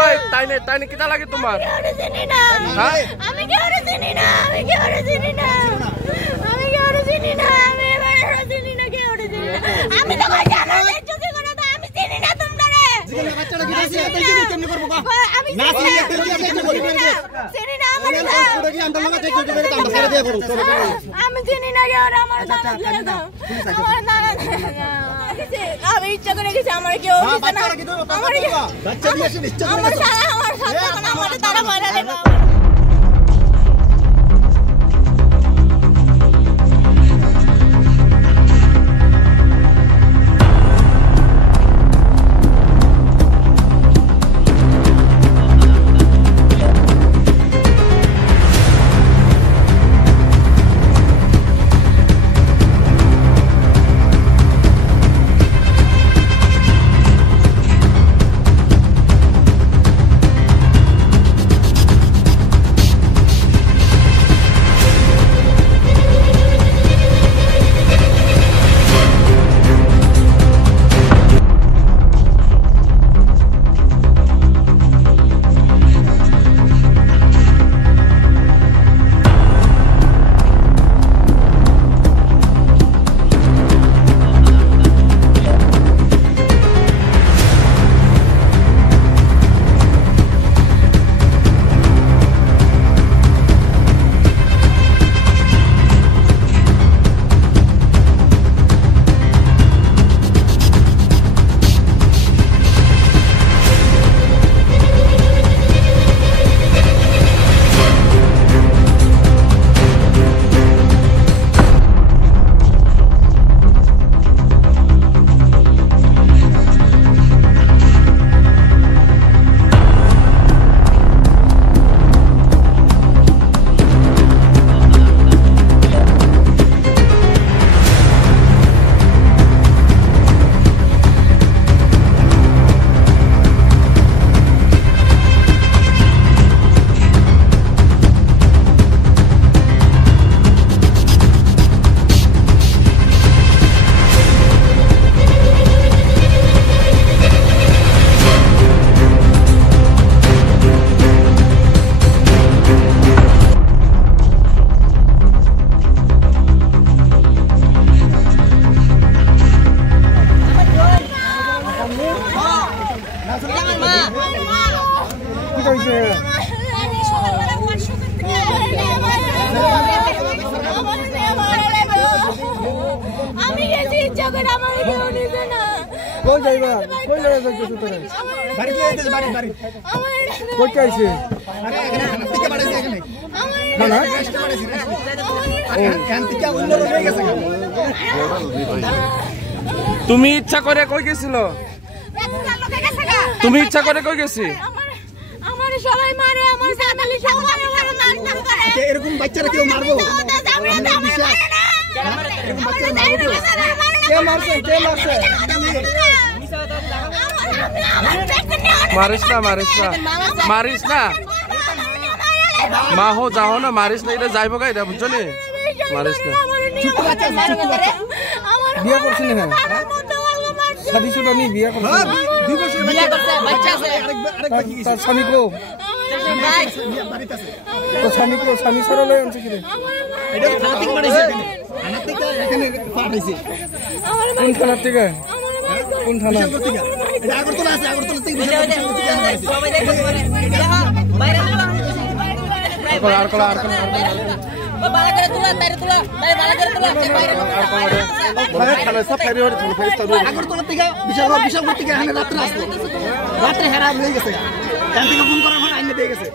ওই তাইনে কিটা লাগে তোমার? আমি কি ওরে চিনি না, আমি কি ওরে চিনি না, আমি কি ওরে চিনি না, আমি ওরে চিনি না, কি ওরে চিনি না, আমি তো কই জানো না, যদি করে তো আমি চিনি না তোমরারে। জিগলে বাচ্চাটা কি আছে এত কিছু কেমনে করব গো? আমি চিনি না, আমার পুরো কি আন্দোলন করতে চলতে পারে তো আমরা ছেড়ে দিয়ে করব। আমি চিনি না কে ওরে আমার দাদা ছেড়ে দাও, আমার দাদা আমি ইচ্ছা করে গেছি, আমার কেউ দিছে না, আমার বাচ্চা দিয়ে আসে ইচ্ছা করে আমার সারা আমার সাথে আমার তারা মারা দেবে। আমি গেছি ইচ্ছা করে আমার কেউ নিবে না। কই যাইবা? কই যাইবা কিছু তোরে? বাড়ি কি আইতে বাড়ি বাড়ি। কই চাইছে? আরে এখানে খানা থেকে বাড়াইছে এখানে। খানা রেস্ট বাড়াইছে রেস্ট। খান থেকে উল্লো হয়ে গেছে। তুমি ইচ্ছা করে কই গেছিল? তুমি ইচ্ছা করে কই গেছি? আমার সবাই মারে, আমার সাদালি সবাই মারে মারতাম করে। আচ্ছা এরকম বাচ্চারা কেউ মারবো? কে মারছে? কে মারছে? মারিস না মারিস না মা হো যাও না, মারিস না, এটা যাইব গা, এটা বুঝছো নি? মারিস না। বিয়ে করছেন না? শাদি শুদা নি বিয়ে করছেন? 2 বছর বিয়ে করছে, বাচ্চা আছে। তার স্বামী কো? তো স্বামী ছাড়া লই আনছে কি রে? এটা থানা থেকে পাঠাইছে এখানে। থানা থেকে এখানে পাঠাইছে। কোন থানা থেকে? কোন থানা? এটা আগরতলা আছে, আগরতলা থেকে বাইরে আর কোলা বালা করে তুলা তারে তুলা তারে বালা করে তুলা বাইরে আর কোলা সব ফেরি হয়ে চলে আগরতলা থেকে বিশাল থেকে এখানে রাত্রে আসলো, রাত্রে হেরা হয়ে গেছে, এখান থেকে ফোন করার পর আইনে দিয়ে গেছে।